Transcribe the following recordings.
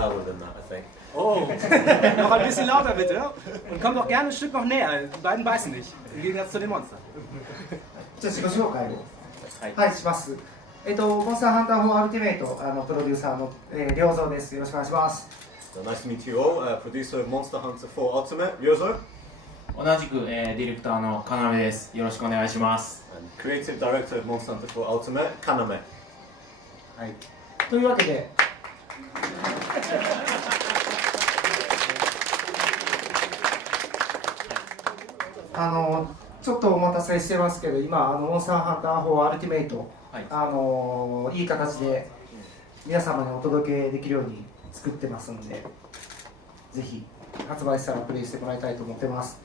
louder than that, I think. Oh, noch ein bisschen lauter bitte. Und kommt doch gerne ein Stück noch näher. Die beiden beißen nicht. Im Gegensatz zu den Monstern. じゃあ自己紹介を、はい、します。モンスターハンター4アルティメイトプロデューサーのRyozoです。よろしくお願いします。So nice to meet you all. Producer of Monster Hunter 4 Ultimate, Ryozo. 同じく、ディレクターのKanameです。よろしくお願いします。And Creative Director of Monster Hunter 4 Ultimate, Kaname. はい。というわけで。ちょっとお待たせしてますけど、今モンスターハンター4アルティメイト、はい、いい形で皆様にお届けできるように作ってますので、ぜひ発売したらプレイしてもらいたいと思ってます。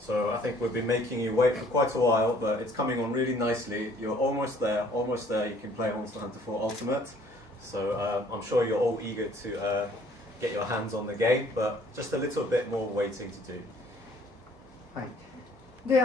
So I think we've been making you wait for quite a while, but it's coming on really nicely. You're almost there, almost there. You can play Monster Hunter 4 Ultimate. So I'm sure you're all eager to get your hands on the game, but just a little bit more waiting to do. はい。で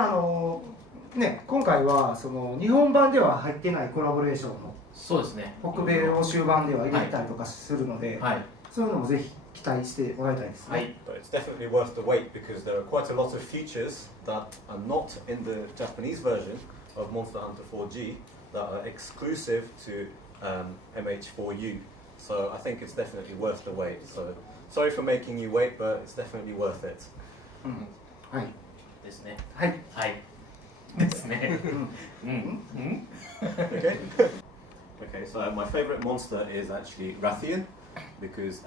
ね、今回はその日本版では入ってないコラボレーションのそうですね、北米欧州版では入れたりとかするので、はい、そういうのもぜひ期待してもらいたいですね。はい。But it's definitely worth the wait because there are quite a lot of features that are not in the Japanese version of Monster Hunter 4G that are exclusive to MH4U. So I think it's definitely worth the wait. So sorry for making you wait, but it's definitely worth it. はい。ですね。はい。はい。ですね。Okay. Okay, so my favorite monster is actually Rathian because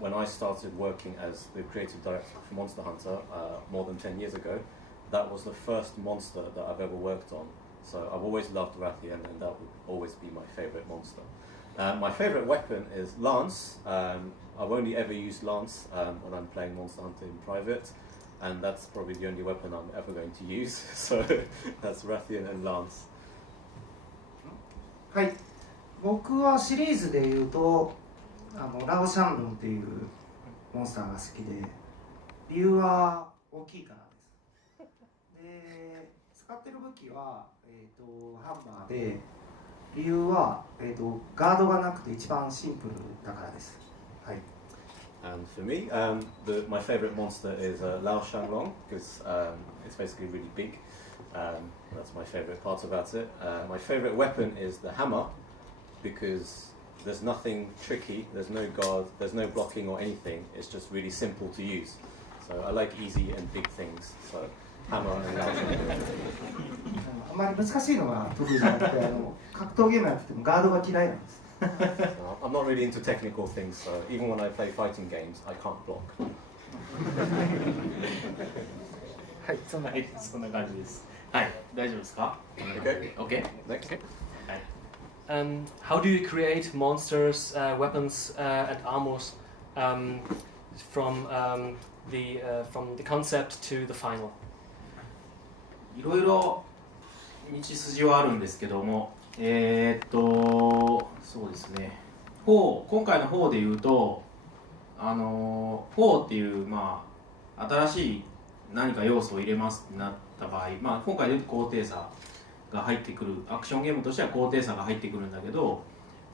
when I started working as the creative director for Monster Hunter more than 10 years ago, that was the first monster that I've ever worked on. So I've always loved Rathian and that would always be my favorite monster. My favorite weapon is Lance. I've only ever used Lance when I'm playing Monster Hunter in private. And that's probably the only weapon I'm ever going to use. So that's Rathian and Lance. はい。僕はシリーズでいうとラオシャンロンっていうモンスターが好きで、理由は大きいからです。で、使ってる武器はハンマーで、理由はガードがなくて一番シンプルだからです。はい。And for me, my favorite monster is Lao Shanglong because it's basically really big. That's my favorite part about it. My favorite weapon is the hammer because there's nothing tricky, there's no guard, there's no blocking or anything. It's just really simple to use. So I like easy and big things. So hammer and Lao Shanglong. あまり難しいのが得意じゃなくて、格闘ゲームやっててもガードが嫌いなんです。I'm not really into technical things, so even when I play fighting games, I can't block. はい、そんな感じです。はい、大丈夫ですか Okay. Okay. Next. How do you create monsters, weapons, and armors from the concept to the final? いろいろ道筋はあるんですけども、そうですね。今回の方で言うと、4っていう新しい何か要素を入れますってなった場合、今回で言うと高低差が入ってくる、アクションゲームとしては高低差が入ってくるんだけど、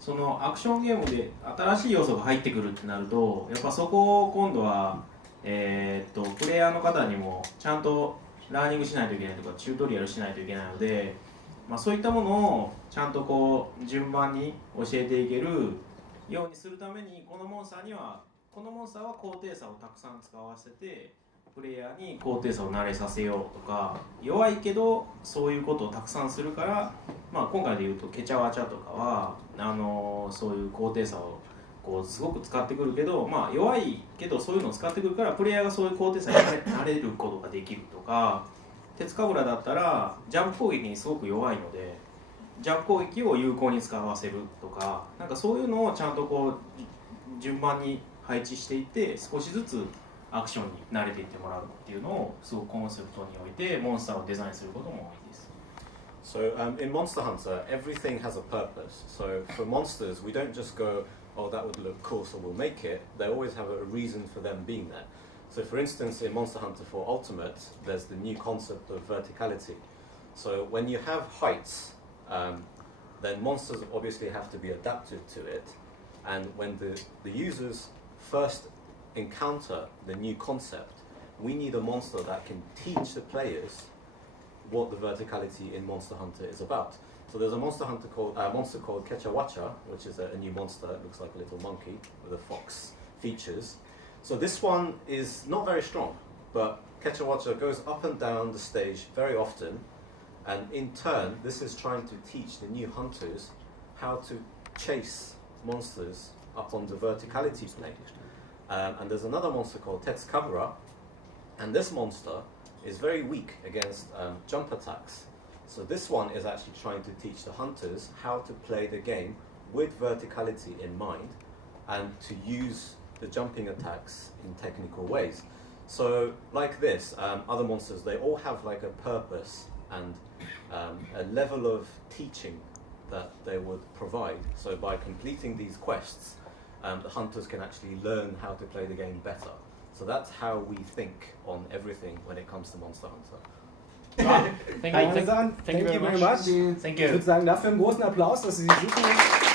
そのアクションゲームで新しい要素が入ってくるってなると、やっぱそこを今度はプレイヤーの方にもちゃんとラーニングしないといけないとかチュートリアルしないといけないので、そういったものをちゃんと順番に教えていけるようにするために、このモンスターは高低差をたくさん使わせてプレイヤーに高低差を慣れさせようとか、弱いけどそういうことをたくさんするから、今回でいうとケチャワチャとかはそういう高低差をすごく使ってくるけど、弱いけどそういうのを使ってくるからプレイヤーがそういう高低差に慣れることができるとか、鉄かぶらだったらジャンプ攻撃にすごく弱いのでジャンプ攻撃を有効に使わせるとか、なんかそういうのをちゃんと順番に配置していって少しずつアクションに慣れていってもらうっていうのをすごくコンセプトにおいてモンスターをデザインすることも多いです。So in Monster Hunter, everything has a purpose. So for monsters, we don't just go, oh, that would look cool, so we'll make it. They always have a reason for them being there. So for instance, in Monster Hunter 4 Ultimate, there's the new concept of verticality. So when you have heights, then monsters obviously have to be adapted to it. And when the users first encounter the new concept, we need a monster that can teach the players what the verticality in Monster Hunter is about. So there's a monster called Kechawacha, which is a new monster. It looks like a little monkey with a fox features. So this one is not very strong, but Kechawacha goes up and down the stage very often, and in turn, this is trying to teach the new hunters how to chase monsters up on the verticality plane. And there's another monster called Tetsukabura, and this monster is very weak against jump attacks. So this one is actually trying to teach the hunters how to play the game with verticality in mind and to use the jumping attacks in technical ways. So like this, other monsters, they all have like a purpose and a level of teaching that they would provide. So by completing these quests, the hunters can actually learn how to play the game better. So that's how we think on everything when it comes to Monster Hunter. Thank you very much. Thank Ich you. würde sagen, dafür einen großen Applaus, dass Sie sich suchen.